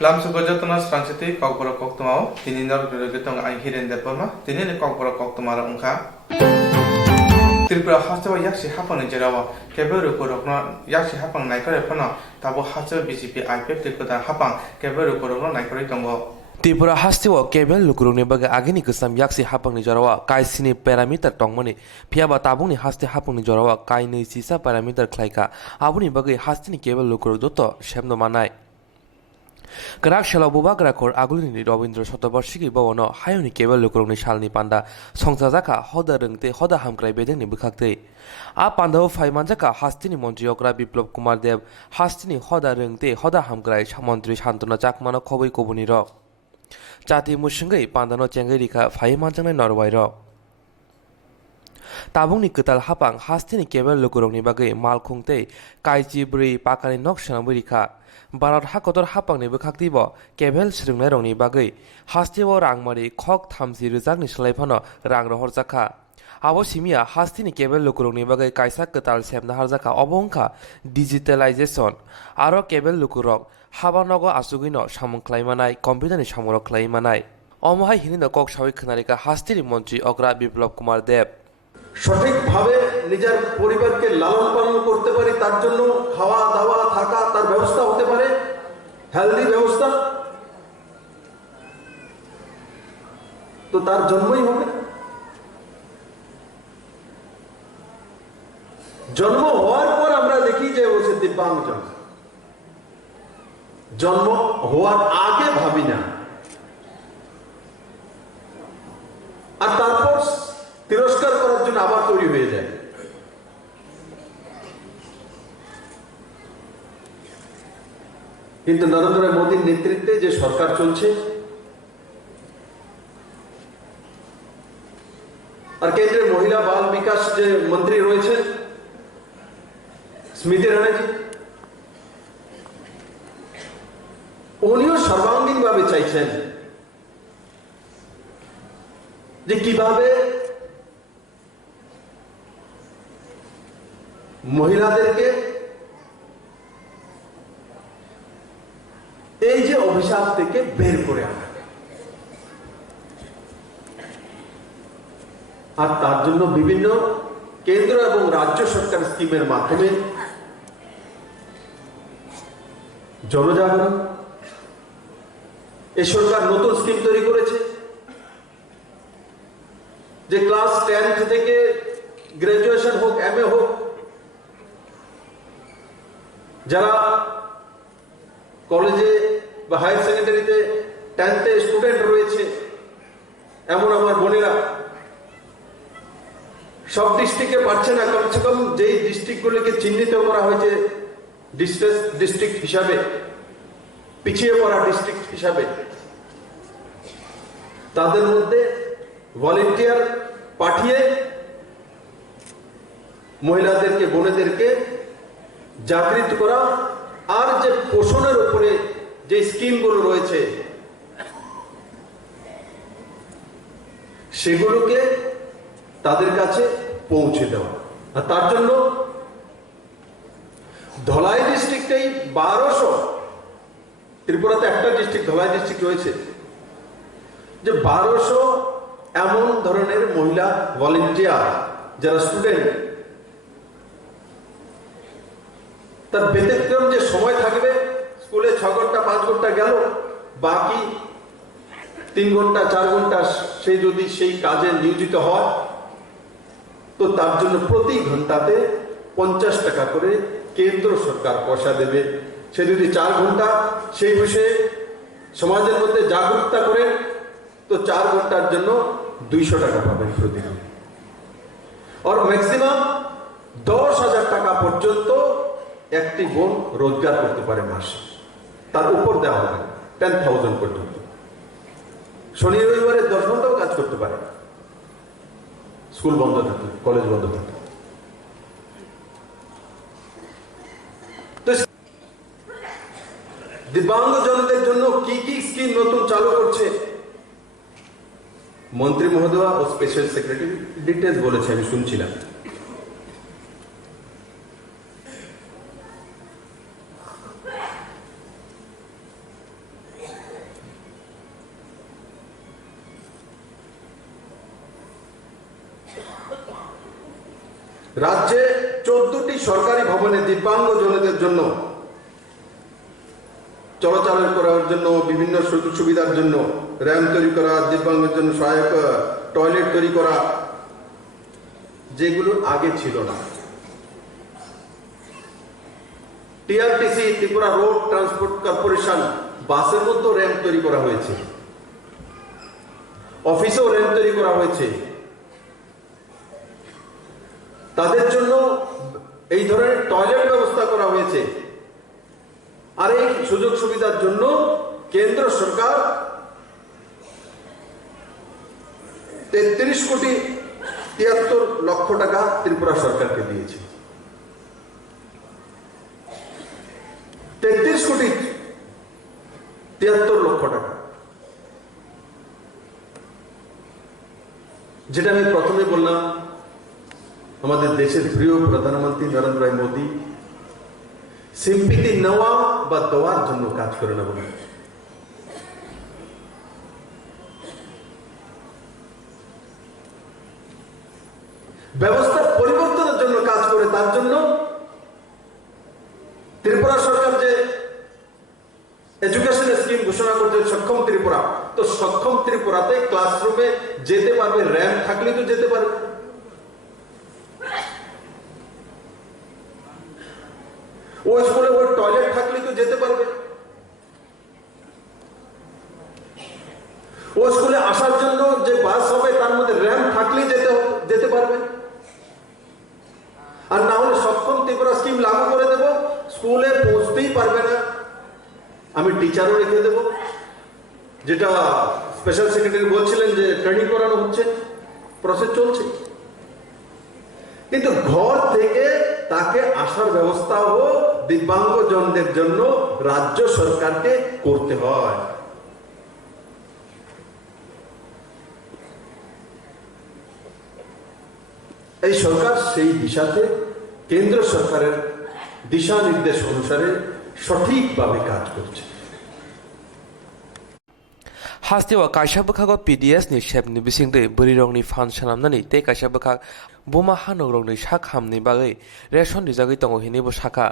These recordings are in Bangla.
Lam Sukojotono Swrangchati Kokborok Koktwma tini Norgotong ang Hiren Depoma tini Kokborok Koktwma ungka Tripura Hasto Yakshi Hapon Jerawa Keberu Korokno Yakshi Hapang Naikore Pono Tabo Hasto BCP IPF Trikuta Hapang Keberu Korokno Naikore Tongo Tripura Hasto Kebel Lukuruni Baga Agini Kusam Yaksi Hapang ni Jarawa Kai Sini Parameter Tongmoni Piaba Tabuni Haste Hapang ni Jarawa Kai Ni Sisa Parameter Klaika Abuni Bagai Hastini Kebel Lukur Doto Shemno Manai Kerak Shela Bubagrakor Agulini Robindra Sotoborshiki Bono Hayuni Kebel Lukuruni Shalni Panda Songzazaka Hoda Rungte Hoda Hamkrai Bedeni Bukakte A Panda Faimanjaka Hastini Montriokra Biplop Kumar Dev Hastini Hoda Rungte Hoda Hamkrai Montri Shantona Jakmano Kobui Kobuniro Chati Mushingai Pandano Chengerika Faimanjana Norwairo Tabungni Kutal Hapang Hastini Kebel Lukuruni Bagai Malkungte Kaiji Bri Pakani Nokshana Burika Barat Hakotor Hapang ni Bukaktibo Kebel Srungneroni Bagai Hastiwo Rangmari Kok Thamsi Rizakni Slaypano Rang Rohorzaka Abo Simia Hastini Kebel Lukuruni Bagai Kaisa Kutal Semna Harzaka Obonka Digitalization Aro Kebel Lukurok Habanogo Asugino Shamon Klaimanai Computer ni Shamoro Klaimanai Omohai Hinino Kok Shawi Kanarika Hastini Montri Ogra Biplop Kumar Dev সঠিকভাবে নিজের পরিবারকে লালন পালন করতে পারি তার জন্য খাওয়া দাওয়া থাকা তার ব্যবস্থা হতে পারে হেলদি ব্যবস্থা তো তার জন্মই হবে জন্ম হওয়ার পর আমরা দেখি যে ও সে দিব্যাঙ্গজন জন্ম হওয়ার আগে ভাবি না আর তারপর তিরস্কার করার জন্য আবার তৈরি হয়ে যায় কিন্তু নরেন্দ্র মোদীর নেতৃত্বে যে সরকার চলছে আর কেন্দ্রের মহিলা বাল বিকাশ যে মন্ত্রী রয়েছে স্মৃতি ইরানি উনিও সর্বাঙ্গীনভাবে চাইছেন যে কিভাবে মহিলাদেরকে এই যে অভিশাপ থেকে বের করে আনা আর তার জন্য বিভিন্ন কেন্দ্র এবং রাজ্য সরকার স্কিমের মাধ্যমে জনজাগরণ এই সরকার নতুন স্কিম তৈরি করেছে যে ক্লাস 10 থেকে গ্রাজুয়েশন হোক এমএ হোক যারা কলেজে বা হায়ার সেকেন্ডারিতে 10th স্টুডেন্ট রয়েছে এমন আমার বোনেরা সব ডিস্ট্রিক্টে পাচ্ছে না কমসে কম যেই ডিস্ট্রিক্টগুলিকে চিহ্নিত করা হয়েছে ডিস্ট্রিক্ট হিসাবে পিছিয়ে পড়া ডিস্ট্রিক্ট হিসাবে তাদের মধ্যে ভলেন্টিয়ার পাঠিয়ে মহিলাদেরকে বোনেদেরকে জাগৃত করা আর যে পোষণের উপরে যে স্কিমগুলো রয়েছে সেগুলোকে তাদের কাছে পৌঁছে দেওয়া আর তার জন্য ধলাই ডিস্ট্রিক্টেই 1200 ত্রিপুরাতে একটা ডিস্ট্রিক্ট ধলাই ডিস্ট্রিক্ট রয়েছে যে 1200 এমন ধরনের মহিলা ভলেন্টিয়ার যারা স্টুডেন্ট তার ব্যতিক্রম যে সময় থাকবে স্কুলে 6 ঘন্টা 5 ঘন্টা গেল বাকি 3 ঘন্টা 4 ঘন্টা সে যদি সেই কাজে নিয়োজিত হয় তো তার জন্য প্রতি ঘন্টাতে 50 টাকা করে কেন্দ্র সরকার পয়সা দেবে সে যদি 4 ঘন্টা সেই বিষয়ে সমাজের মধ্যে জাগরুকতা করে তো 4 ঘন্টার জন্য 200 টাকা পাবেন প্রতিদিন আর ম্যাক্সিমাম 10,000 টাকা পর্যন্ত একটি বোন রোজগার করতে পারে মাসে তার উপর দেওয়া হবে 10,000 পর্যন্ত শনি রবিবারে 10 ঘন্টাও কাজ করতে পারে স্কুল বন্ধ থাকে কলেজ বন্ধ থাকে তো দিব্যাঙ্গজনদের জন্য কি কি স্কিম নতুন চালু করছে মন্ত্রী মহোদয় ও স্পেশাল সেক্রেটারি ডিটেলস বলেছে আমি শুনছিলাম রাজ্যে 14টি সরকারি ভবনে দিব্যাঙ্গজনদের জন্য চলাচল করার জন্য বিভিন্ন সুযোগ সুবিধার জন্য র্যাম্প তৈরি করা, দিব্যাঙ্গের জন্য সহায়ক টয়লেট তৈরি করা, যেগুলো আগে ছিল না। TRTC Tripura road transport corporation বাসের মধ্যে র্যাম্প তৈরি করা হয়েছে, অফিসেও র্যাম্প তৈরি করা হয়েছে। তাদের জন্য এই ধরনের টয়লেট ব্যবস্থা করা হয়েছে। আর এই সুযোগ সুবিধার জন্য কেন্দ্র সরকার 33 কোটি 73 লক্ষ টাকা ত্রিপুরা সরকারকে দিয়েছে। 33 কোটি 73 লক্ষ টাকা, যেটা আমি প্রথমে বললাম, আমাদের দেশের প্রিয় প্রধানমন্ত্রী নরেন্দ্র মোদী সিম্পিতি নেওয়া বা দেওয়ার জন্য কাজ করে না বলে, ব্যবস্থা পরিবর্তনের জন্য কাজ করে। তার জন্য ত্রিপুরা সরকার যে এডুকেশন স্কিম ঘোষণা করছে সক্ষম ত্রিপুরা, তো সক্ষম ত্রিপুরাতে ক্লাসরুমে যেতে পারবে, র্যাম্প থাকলে তো যেতে পারবে। ওই স্কুলে ওই টয়লেট থাকলে তো যেতে পারবে। ও স্কুলে আসার জন্য যে বাস হবে তার মধ্যে র্যাম্প থাকলে যেতে পারবে। আর না হলে সক্ষম ত্রিপুরা স্কিম লাগু করে দেব, স্কুলে পৌঁছতেই পারবে না, আমি টিচারও রেখে দেব, যেটা স্পেশাল সেক্রেটারি বলছিলেন যে ট্রেনিং করানো হচ্ছে, প্রসেস চলছে। কিন্তু ঘর থেকে তাকে আসার ব্যবস্থাও দিব্যাঙ্গজনদের জন্য রাজ্য সরকারকে করতে হয়। এই সরকার সেই দিশাতে কেন্দ্র সরকারের দিশা নির্দেশ অনুসারে সঠিকভাবে কাজ করছে। হাস্তেও কাইসা বখাগো পিডিএস नि सेबनि बिसिंदै बोरिरंनि फान सानामनानै ते काइसा बखा बोमा हानogrongनि sak hamni bagai रेशन रिजागै tongo hini bo saka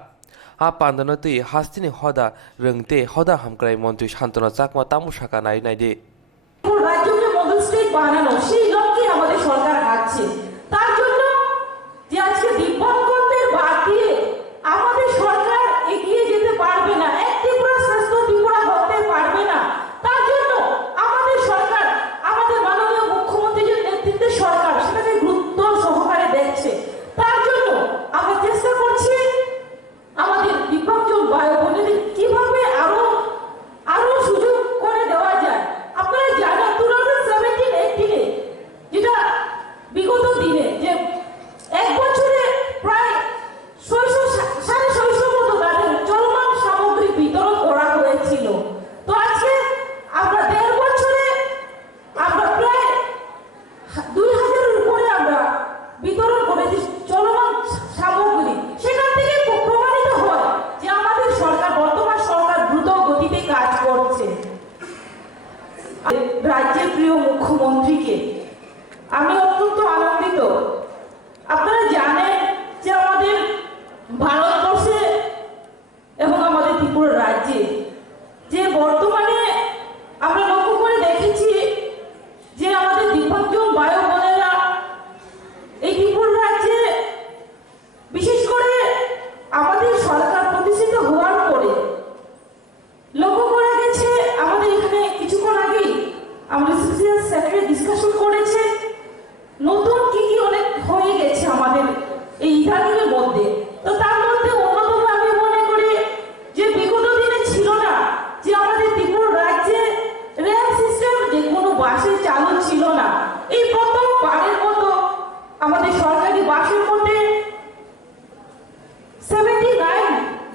a pandano tui hastini hoda rengte hoda hamkrai মন্ত্রী শান্তনা চাকমা তামু saka নাই নাই de রাজ্যকে মডেল স্টেট বানানো, সেই লক্ষ্যে আমাদের সরকার হাঁটছে। তার জন্য যে আজকে দিব্যাঙ্গদের বাদ দিয়ে আমাদের সরকার এগিয়ে যেতে পারবে না, এক ত্রিপুরা শ্রেষ্ঠ ত্রিপুরা হতে পারবে না। তার জন্য আমাদের সরকার, আমাদের মাননীয় মুখ্যমন্ত্রীর নেতৃত্বে সরকার সেটাকে গুরুত্ব সহকারে দেখছে। তার জন্য আমরা চেষ্টা করছি আমাদের দিব্যাঙ্গজন ভাই বোনেদের কিভাবে আরো সুযোগ করে দেওয়া যায়। আপনারা জানেন 2017-18 যেটা বিগত দিনে যে এক বছরে প্রায় 650 মতো তাদের চলমান সামগ্রী বিতরণ করা হয়েছিল। তো আজকে আমরা 1.5 বছরে আমরা প্রায় 2000-এর উপরে আমরা বিতরণ করেছি চলমান সামগ্রী। সেখান থেকে প্রমাণিত হয় যে আমাদের সরকার, বর্তমান সরকার দ্রুত গতিতে কাজ করছে। রাজ্যের প্রিয় মুখ্যমন্ত্রীকে আমি অত্যন্ত আনন্দিত। আপনারা জানেন যে আমাদের ভারতবর্ষে এবং আমাদের ত্রিপুরা রাজ্যে যে বর্তমানে আমরা লক্ষ্য করে দেখেছি যে আমাদের দিব্যাঙ্গজন ভাই বোনেরা এই ত্রিপুরা রাজ্যে বিশেষ করে আমাদের সরকার প্রতিষ্ঠিত হওয়ার পরে লক্ষ্য করা গেছে, আমাদের এখানে কিছুক্ষণ আগেই আমরা সোশ্যাল সেক্টরে ডিসকাশন করেছে, নতুন কি অনেক হয়ে গেছে আমাদের এই ইদানিংয়ের মধ্যে। তো তার মধ্যে অন্যতম আমি মনে করি যে বিগত দিনে ছিল না যে আমাদের ত্রিপুরা রাজ্যে র্যাম্প সিস্টেম যে কোনো বাসে চালু ছিল না। এই প্রথম বারের মতো আমাদের সরকারি বাসের মধ্যে 79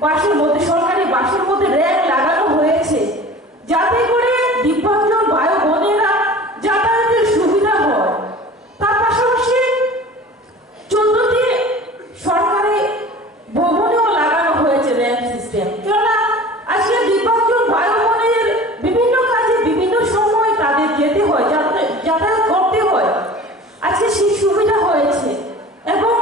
বাসের মধ্যে, সরকারি বাসের মধ্যে র্যাম্প লাগানো হয়েছে, যাতে করে দিব্যাঙ্গজন ভাই বোনেরা যাতায়াতের সুবিধা হয়। তার পাশাপাশি 14টি সরকারি ভবনেও লাগানো হয়েছে র্যাম্প সিস্টেম। কেননা আজকে দিব্যাঙ্গজন ভাই বোনের বিভিন্ন কাজে বিভিন্ন সময় তাদের যেতে হয়, যাতায়াত করতে হয়, আজকে সেই সুবিধা হয়েছে। এবং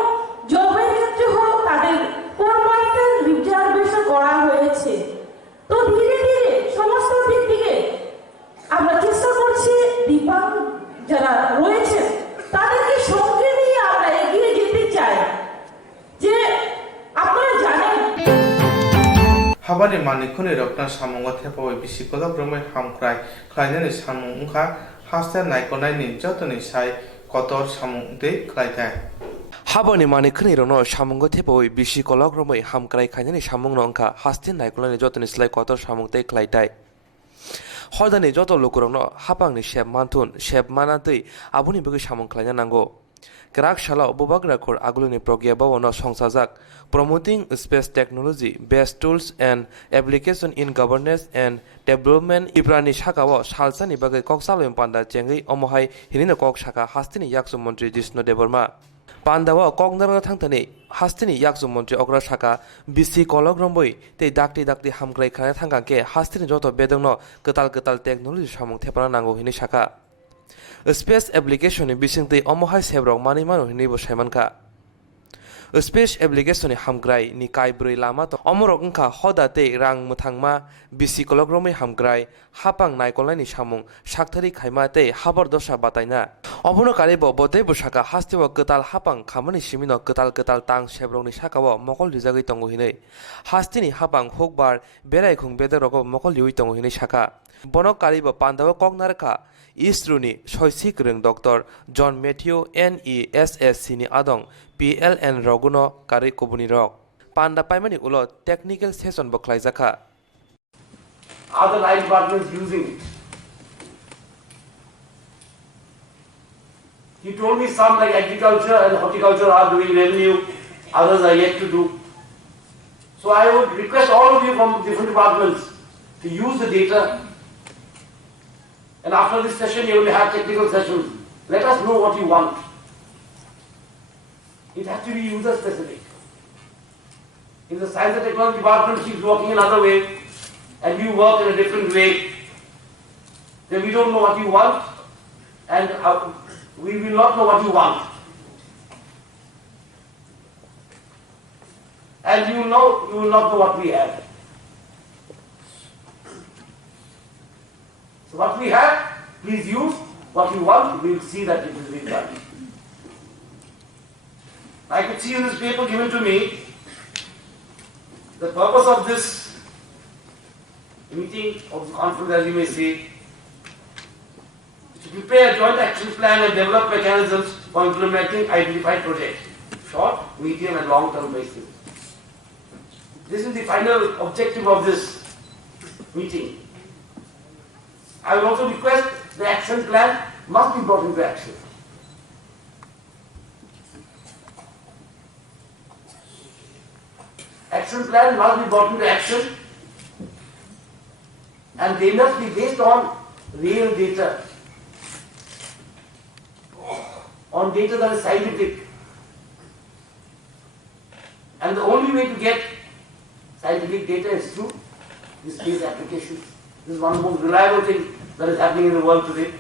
habani manikuni rokna samungo thepawi bisikolok romai hamkrai khlainani samung ungkha haste naikonai jotoni sai kotor samung tei khlaitai habani mani khani rono samungo thepoi bisi kolok romai hamkrai khainani samung no ongkha hastin naikolani jotoni slai kotor samung tei klaitai hordani joto lokurokno hapangni shep manthun shep manatui aboni bagi samung khlaina nango Krak shala bubagra khor aguluni progya bawono songsajak promoting space technology based tools and application in governance and development ibrani shakao salsani bagai koksalem panda chengi omohai hinina kok shaka hastini yaksu mantri Jishnu Deborma Pandawa Kognara Tangtani hastini yaksu mantri ogra shaka bisi kolok romboi te dakti hamklai khana thangangke hastini joto bedongno ketal technology samung thepana nango hini shaka Space application ni bisingtei omohai sebrok mani mano hini bo saimanka Space application ni hamgrai ni kaibrui lama to omorok ongkha hoda tei rang muthangma bisi kolok romai hamgrai hapang naikolai ni samung sakthari khaima tei habar dosha bataina obono karibo botei busaka hastiwa ketal hapang khamani simino ketal tang sebrok ni sakao mokol rijagui tongo hinei hastini hapang hokbar berai khung bederoko mokol liui tongo hinei saka bonok karibo pandawa koknarka Isruni Soisik Rung Dr. John Matthew NESSC ni adong PLN Roguno Kari Kubuni Rock. Panda Paimani Ulo Technical Session Boklaizaka. Other line partners using it. He told me some like agriculture and horticulture are doing revenue, others are yet to do. So I would request all of you from different departments to use the data. And after this session, you will have technical sessions. Let us know what you want. It has to be user specific. In the science and technology department, she's working another way, and you work in a different way. Then we don't know what you want, and we will not know what you want. And you will not know what we have. So what we have, please use. What you want, we will see that it is being done. I could see in this paper given to me, the purpose of this meeting, of the conference, as you may say, is to prepare a joint action plan and develop mechanisms for implementing identified projects, short, medium and long-term basis. This is the final objective of this meeting. I will also request the action plan must be brought into action. Action plan must be brought into action, and they must be based on real data, on data that is scientific. And the only way to get scientific data is through this space application. This is one of the most reliable things that is happening in the world today.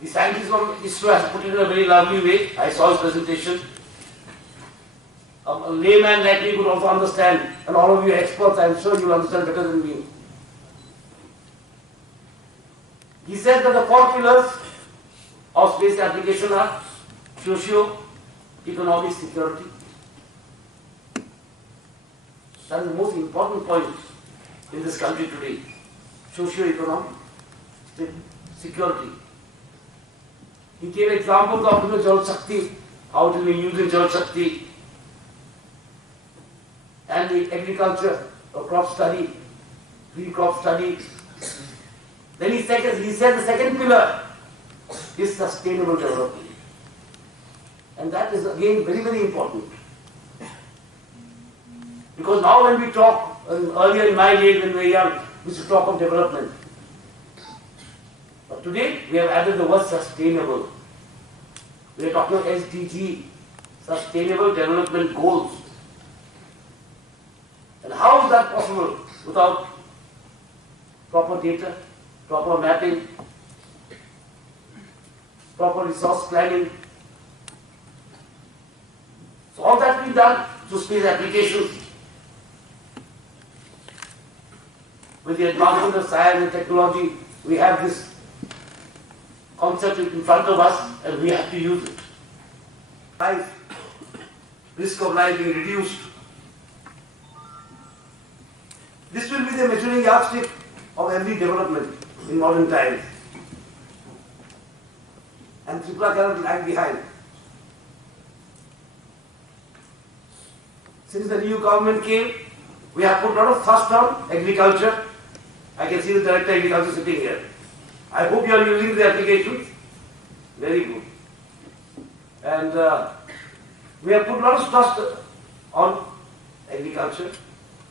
The scientist from ISRO has put it in a very lovely way. I saw his presentation. A layman like me could also understand, and all of you experts, I am sure you will understand better than me. He said that the 4 pillars of space application are socio-economic security. That is the most important point in this country today. Socio-economic security. He gave examples of Jal Shakti, how it will be used in Jal Shakti, and the agriculture, or crop study, pre-crop study. Then he said the second pillar is sustainable development. And that is again very, very important. Because now when we talk, earlier in my days when we were young, we used to talk of development. But today we have added the word sustainable. We are talking of SDG, Sustainable Development Goals. And how is that possible without proper data, proper mapping, proper resource planning? So all that will be done through space applications. With the advancement of science and technology, we have this concept in front of us and we have to use it. Risk of life being reduced, This will be the measuring yardstick of every development in modern times. And Tripura cannot lag behind. Since the new government came, we have put a lot of thrust on agriculture. I can see the Director of Agriculture sitting here. I hope you are using the applications. Very good. And we have put a lot of thrust on agriculture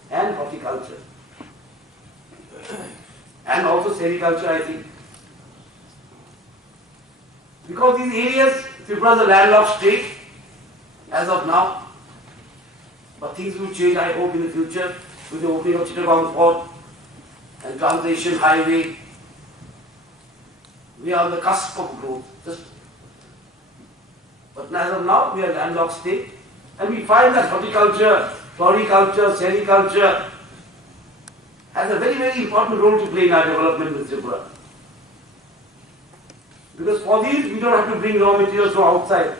and horticulture. And also sericulture, I think. Because these areas, Tripura is a landlocked state as of now. But things will change, I hope, in the future with the opening of Chittagong Port and Trans-Asian Highway. We are on the cusp of growth. But as of now, we are a landlocked state. And we find that horticulture, floriculture, sericulture has a very, very important role to play in our development in Tripura. Because for these, we don't have to bring raw materials from outside.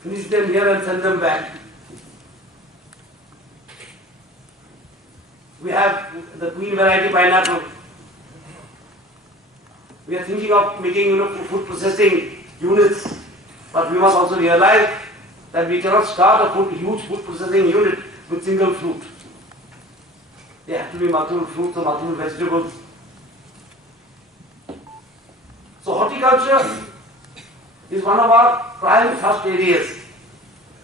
Finish them here and send them back. We have the queen variety pineapple. We are thinking of making food processing units, but we must also realize that we cannot start a huge food processing unit with single fruit. There have to be multiple fruits or multiple vegetables. So horticulture is one of our prime thrust areas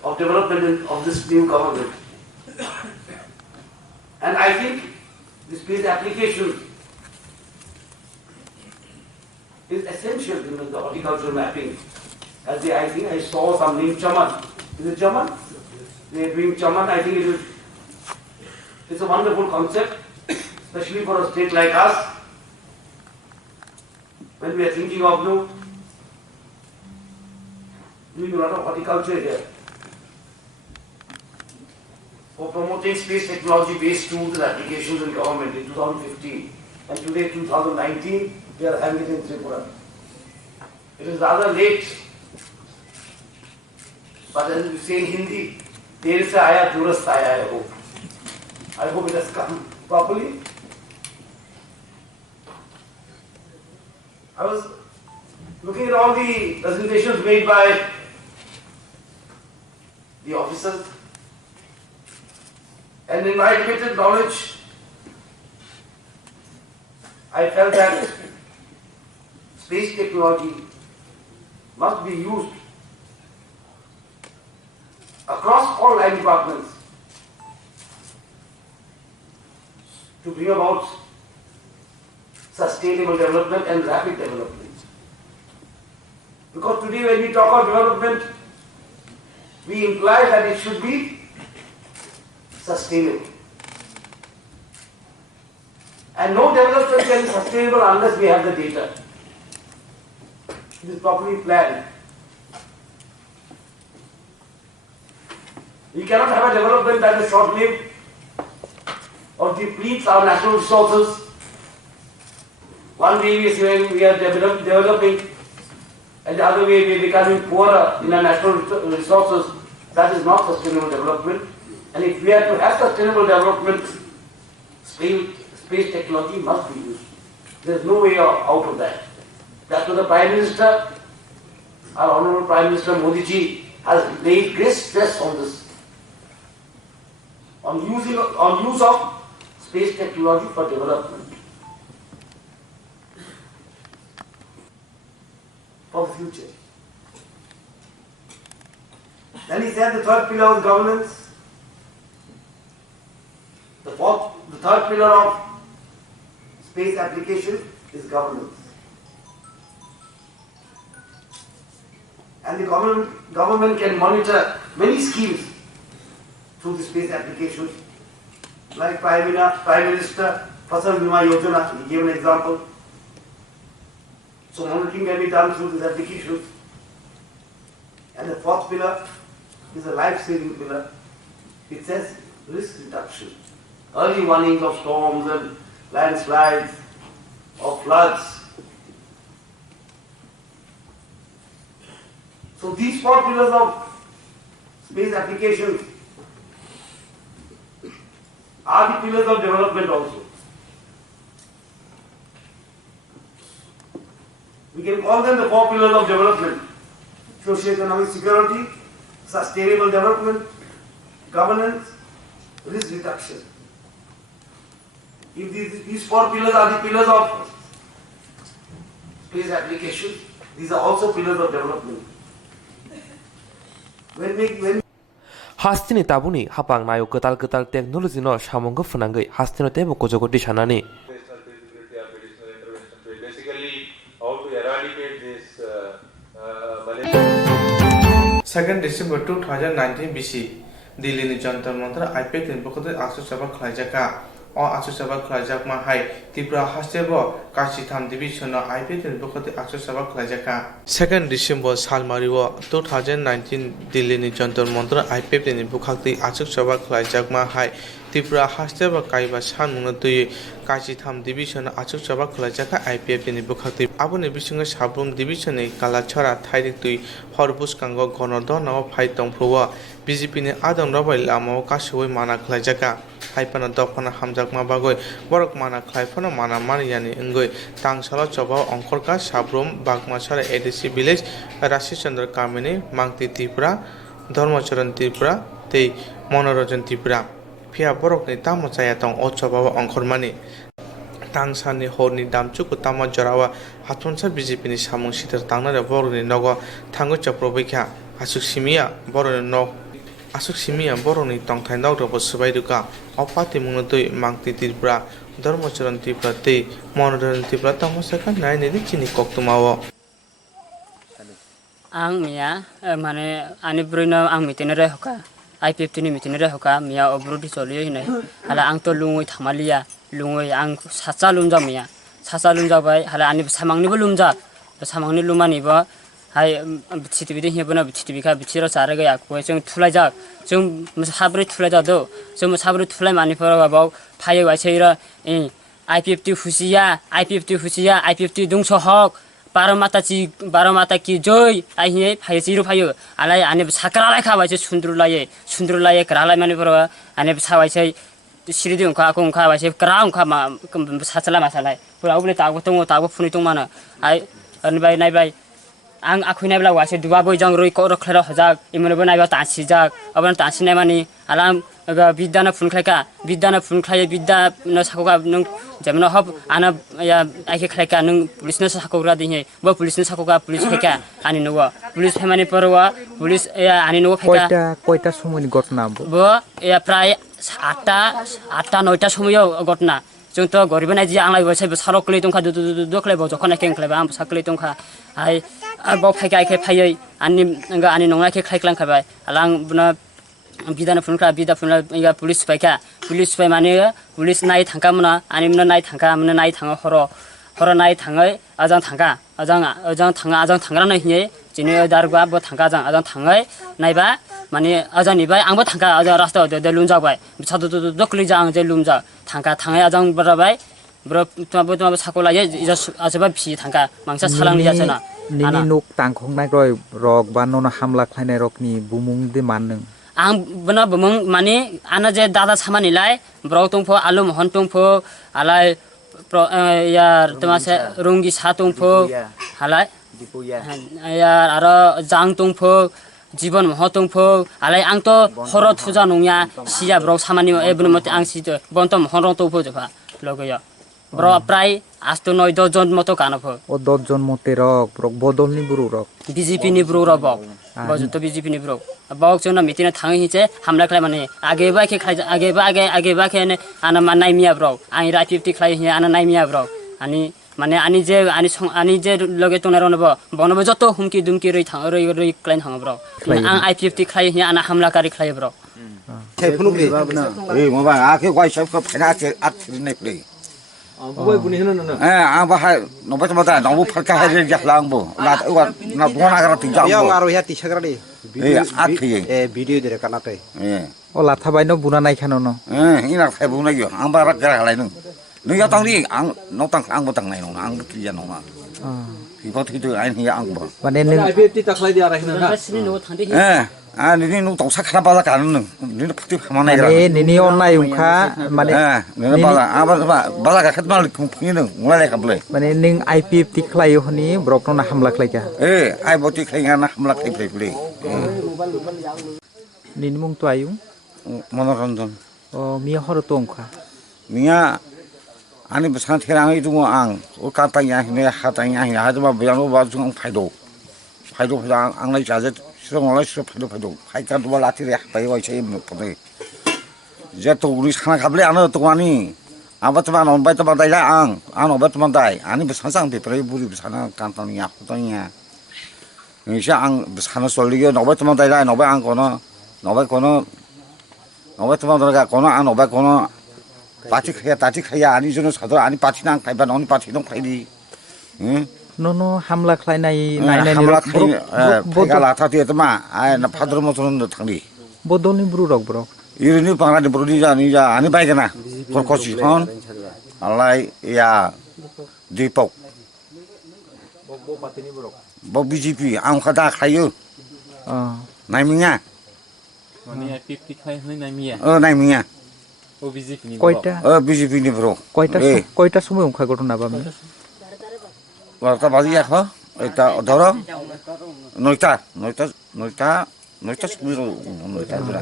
of development of this new government. And I think the space application is essential in the horticultural mapping. As I think I saw some name chaman. Is it chaman? They are doing chaman. I think it's a wonderful concept, especially for a state like us. When we are thinking of doing a lot of horticulture here, for promoting space technology-based tools and applications in government in 2015, and today 2019, we are having it in Tripura. It is rather late, but as we say in Hindi, "Deri se aaya, durast aaya," I hope. I hope it has come properly. I was looking at all the presentations made by the officers, and in my limited knowledge, I felt that space technology must be used across all line departments to bring about sustainable development and rapid development. Because today when we talk of development, we imply that it should be sustainable. And no development can be sustainable unless we have the data. It is properly planned. We cannot have a development that is short-lived or depletes our natural resources. One way we are developing, and the other way we are becoming poorer in our natural resources. That is not sustainable development. And if we are to have sustainable development, space technology must be used. There is no way out of that. That's what the Prime Minister, our Honorable Prime Minister Modi ji, has laid great stress on this, on use of space technology for development, for the future. Then he said the third pillar of governance. The third pillar of space application is governance. And the government can monitor many schemes through the space application. Like Prime Minister Fasal Bima Yojana, he gave an example. So monitoring can be done through these applications. And the fourth pillar is a life-saving pillar. It says risk reduction. Early warnings of storms and landslides or floods. So these four pillars of space application are the pillars of development also. We can call them the 4 pillars of development: socio-economic security, sustainable development, governance, risk reduction. If these 4 pillars are the pillars of space application, these are also pillars of development. When Hastini tabuni hapang nayo ketal teknologi no samong funangai hastino tebo kojogoti sanani. Basically, how to eradicate this Second December 2019 BC, Delhi ni Jantar Mantra IPEC ni bukode aksu sabak khlajaka o aksu sabak khlajak ma hai Tripura hastebo kashi tham division no IPEC ni bukode aksu sabak khlajaka. Second December salmariwo 2019 Delhi ni Jantar Mantra IPEC ni bukakti aksu sabak khlajak ma hai Tripura hastebo kaiba sanmungna tui kashi tham division aksu sabak khlajaka IPEC ni bukakti aboni bisinga sabrum division ni kalachara thairik tui horbus kango gonodon no phai tongphruwa BJP ni adong rabai lamao kasoi mana khlaijaka haipana dokpana hamjakma bagoi borok mana khlaifana mana maniyani ingoi tangsala chobao ongkorka sabrum bagmasara ADC village Rashi Chandra Kamini Mangti Tripura Dharmacharan Tripura tei Monoranjan Tripura phia borok ni tamo chaya tong ochobao ongkormani tangsani horni damchuku tama jorawa hatunsa BJP ni samung sitar tangnare borok ni nogo thangu chaprobikha asuk simia borok ni nok asuk simia borok ni tongthai nok robo subai duka opati mungno tui Mangti Tripura Dharmacharan Tripura tei Monoranjan Tripura tamosaka nai ni chini Koktwmao Ang mia mane ani bruno ang mitinere hoka I50 ni mitinere hoka mia obrudi choliyo hinai hala ang to lungoi thamalia lungoi ang sacha lumja mia sacha lumja bai hala ani samangni bo lumja samangni lumani bo hai bichitibide hebona bichitibika bichiro charaga yakko जों थुलाइजा जों साब्रै थुलाइजा दो जों साब्रै थुलाइ मानि फराबा फाय वाइसेरा I50 हुसिया I50 दुंसो हक बारमाता की जय आइहे फाय जिरो फायो आलाय आने साकरालाय खाबाइसे सुन्द्रुलाय करालाय मानि फराबा आने साबाइसे सिरिदि उखा आको उखा बाइसे करा उखा मा साचला मासालाय पुराउले तागो फुनि दं मानो आइ अनबाय नायबाय आं आखुनायब्ला वासे दुबाबो जं रय रखलेर हजाक इमनबो नायबा तासिजाक अबन तासिनाय मानि आलाम बिद्दाना फुनख्लाय बिद्दा न साखोगा नों जेमन हब आना या आइखे खलायका नों पुलिसनो साखोग्रा दिहे बो पुलिसनो साखोगा पुलिस फेका आनि नगो पुलिस फेमानि परवा पुलिस या आनि नगो फेका কয়টা সময়नि ঘটনা बो या प्राय 8टा 9टा समय घटना जों तो गरिब नाय जि आंलाय बसे सारकलै दंखा दुखलै बो जखना केंखलायबा आं साकलै दंखा हाय आबो फायखाय फायै आनि नंनायखे खायख्लांखाबाय आलां बुना बिदा फुनला इगा पुलिस फाय माने पुलिस नाय थांका मोना आनि मोना नाय थाङा हर नाय थाङै आजां थांग्रा नाय हियै जिने दारगुआ बो थांका आजां थाङै नायबा माने आजां निबाय आंबो थांका आजां रास्ता दे लुमजाबाय बिसादो दखलै जा आं जे लुमजा थांका आजां बराबाय ब्र तुमाबो साखलाय आजबा फि थांका मांसा सालांनि जासना निनि नक तांखंनाय रय रक बा नन हामला खायनाय रकनि बुमुं दे माननों आं बना बुमुं माने आना जे दादा सामानिलाय ब्रौ तंफो आलु महन तंफो आलाय यार तमासे रुंगी सा तंफो आलाय यार आरो जां तंफो जीवन मह तंफो आलाय आं तो हर थुजा नंया सिया ब्रौ सामानि एबन मते आं सि बन्त महन रं तंफो जफा लगया ब्र प्राय 8-9 जन मतो कानफो ओ 10 जन मते रक बदलनि बुरु रक BJP नि ब्रो रक बजतो BJP नि ब्रो बक जोंना मिटिना थाङै हिचे हामला खाय माने आगेबा के आना मानाय मिया ब्रो आइ रा 50 खाय हि आना नाय मिया ब्रो आनि जे लगे तोनार नबो बनबो जतो हुमकी दुमकी रै क्लाइन थाङ ब्रो आं I50 खाय हि आना हामलाकारी खाय bro 태풍이 예 뭐봐 아케 과이샵 페나체 아트네 프레 Bukan bunyi hina nana. apa hai nomor semata nomor perkah hari jahlang bu na bukan agar tinggal yang ngaruh ya tisakra de atri video dire kanate o latha baino buna nai khano no ina khai bu nai yo ang barak gara halai nung nung ya tang di ang no tang ang botang nai nung ang kiya nung ma ki ko thi tu ai hi ang ba bane ne IPFT taklai dia arah hina na. nini nu tong sak khana bala kan nung nini putih mana ya Mane nini online ungka mane nini bala ka khat mal kungni nung mulai ka boleh mane ning IPF ti khlayo honi brok no hamla khlaika ai boti khainga na hamla khai boleh nini mung to ayung monoranjan mia hor to ungka mia ani besan therang itu ang ka tanya ne ha tanya ha ma bayang ba jung phaido ang lai cha Swrang oleh Swrang phaido kan tu latih ya pai wai chai pade je to uri khana khable ana to ani aba tama non bai tama dai la ang obat tama dai ani besan sang pe pre buri besana kan tanya tanya ni sha ang besana soli ge obat tama dai la obat ang kono obat tama dai kono ang obat kono tati khaya ani jono sador ani pati nang khai ban oni pati nong khai di no hamla khlai nai nai hamla khai gala thati tama ai na phadro mo ton thangdi bodol ni bru rok brok irini pangna de bru ni ja ani bai kana korkosi hon alai ya dipok bo BJP ang khada khayu nai minga mani IPF khai nai mia nai minga BJP ni koita BJP ni bro koita সময় ungka ঘটনা বামি warta bagi ya kho eta odoro noita sembiru noita bra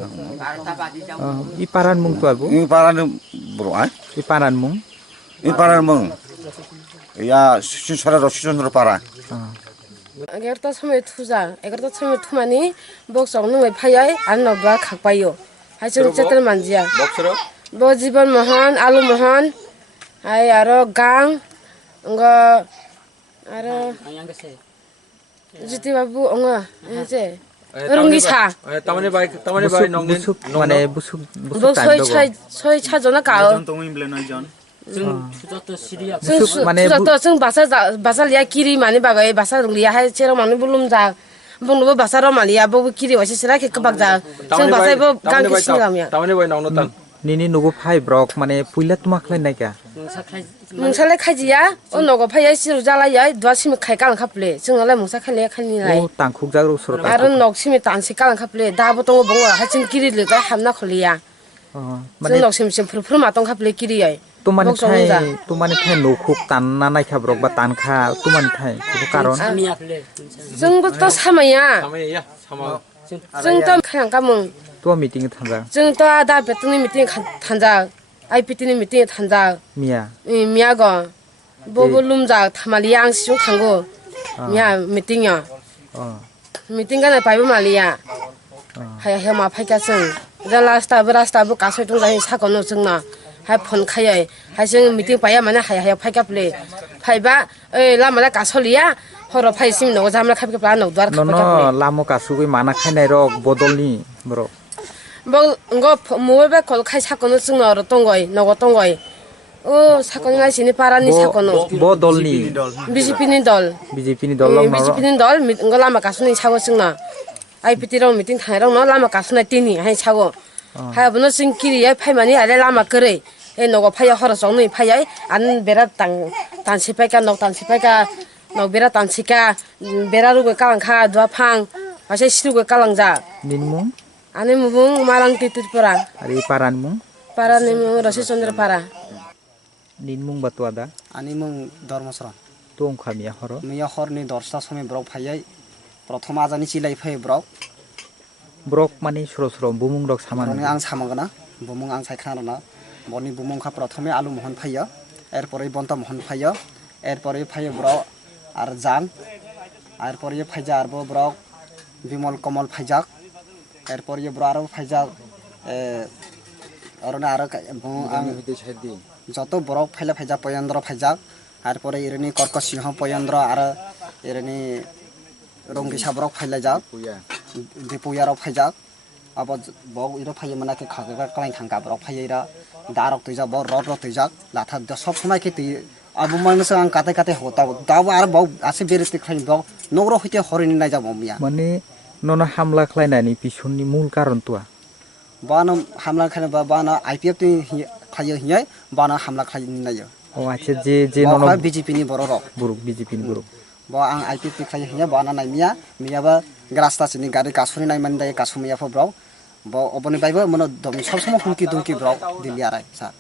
i paran mung to abu ini paran bro i paran mung ya sinsara rosisondro para 11টা সময় থুজা 11টা সময় থুমানি বক্স অন্য ফাইয়াই আর নবা খাকপাইও হাইসং চেতল মানজিয়া বক্সরো bo জীবন মোহন আলু মোহন ai aro gang nga aro jiti babu nga je runggi cha tamane bai nong মানে busuk bo soi cha jona ka মানে তো जों बासा लिया किरि माने बागै बासा लिया हाय जेराव माने बुलुम जा बुंनोबो बासा र मालिया बो किरि वासे सिरा के कबाक जा जों बासायबो गान किसिनि गामिया tamane bai nong tan nini nugo phai brok mane puila tuma khlai nai ka mungsaले खाइजिया ओ नगो फाय सिरु जालाय दुआसिम खाइ गालां खाप्ले जोंनालाय मुंसा खाले खानि लाय o tangkhuk jagro soro आरो नगसिम तानसि गालां खाप्ले दाबो दङ बङ हासिन किरि लगा हामना खलिया mane जों नगसिम furfur मातं खाप्ले किरियै tumani thai nokhuk tanna nai kha brok ba tankha tumani thai ko karon जोंबो त सामाया जों त खायां गामों to meeting thanja जों त दा बेतनि मिटिं थांजा आइपिटिनि मिटिं थांजा mia मिया ग बबो लुमजा थामालिया आं सिजों थांगो मिया मिटिंया मिटिं गाना पाइबो मालिया हाय हाय मा फाइका जों दा रास्ताबो गासै दं जाय सागनो जोंना हाय फन खायै हाय जों मिटिं पाया माने हाय हाय फाइका प्ले फाइबा ओइ लामाला गासलिया हर फाइसिम न जामला खाबके प्ला न द्वार no lamo kasugui mana khainai rok bodolni bro bo ngo mobe kol khai sakono जोंना र तंगय नगो तंगय ओ साकोन गासिनि पारानि साकोनो bodolni BJP नि दल BJP ni dol BJP नि दल ngo लामा गासनि सागो जोंना आइपिटि राव मिटिं थांराव न लामा गासना तिनि हाय सागो हायबनो जों किरियै फाइमानि आले लामा गरै ए नगो फाया हर जंनै फायै आन बेरा तानसिपायका नग तानसिपायका नग बेरा तानसिका बेरा रुगो कालांखा दुआफां हासे सिरुगो कालांजा ninmung ane mubung malang titirpara ari paranmung parani mung Rasi Chandra para ninmung batu ada ani mung ধর্মসরা to ongkha mia horo মিয়া হরনি 10টা সময় ব্রক ফাইয়াই প্রথম আজানি চিলাই ফাই ব্রক brok mani soro bumung rok saman রনি আং সামাগনা বুমুং আং সাইখানা বনি বুমুং খা প্রথমে আলু মোহন ফাইয়া এরপরে বন্ত মোহন ফাইয়া এরপরে ফাই ব্রক আর জাং এরপরে ফাইজা আর ব্রক বিমল কমল ফাইজাক এরপরে ব্রক আর ফাইজাক অরনা আর আং যত ব্রক ফাইলা ফাইজা পয়ন্দ্র ফাইজাক এরপরে এরনি কর্কশ সিংহ পয়ন্দ্র আর এরনি রঙ্গিসা ব্রক ফাইলা যাক দিপুয়ারক ফাইজাক अब बग इरो फाइ मनाके खागा क्लाइ थांगा ब्रक फाइरा दारक तैजा ब रड तैजाक लाथा सब समय के तै अब मानस आं काते काते होता दाव आर बग आसे बेरेते खाइ बग नगरो हइते हरिनि नाय जाब मिया माने नना hamla khlainani pisonni mul karon tua Bano हामला खाने बानो आइपिएफ नि फाइयो हियै बानो हामला खाइ नायो o acha je nono BJP नि बर रक buruk BJP ni buruk bo ang IPP khai hiya bo ana naimia miaba grasta chini gari kasuri nai mandai kasumia fo bro bo oboni baibo mono dom sob somo humki dumki bro dili arai sa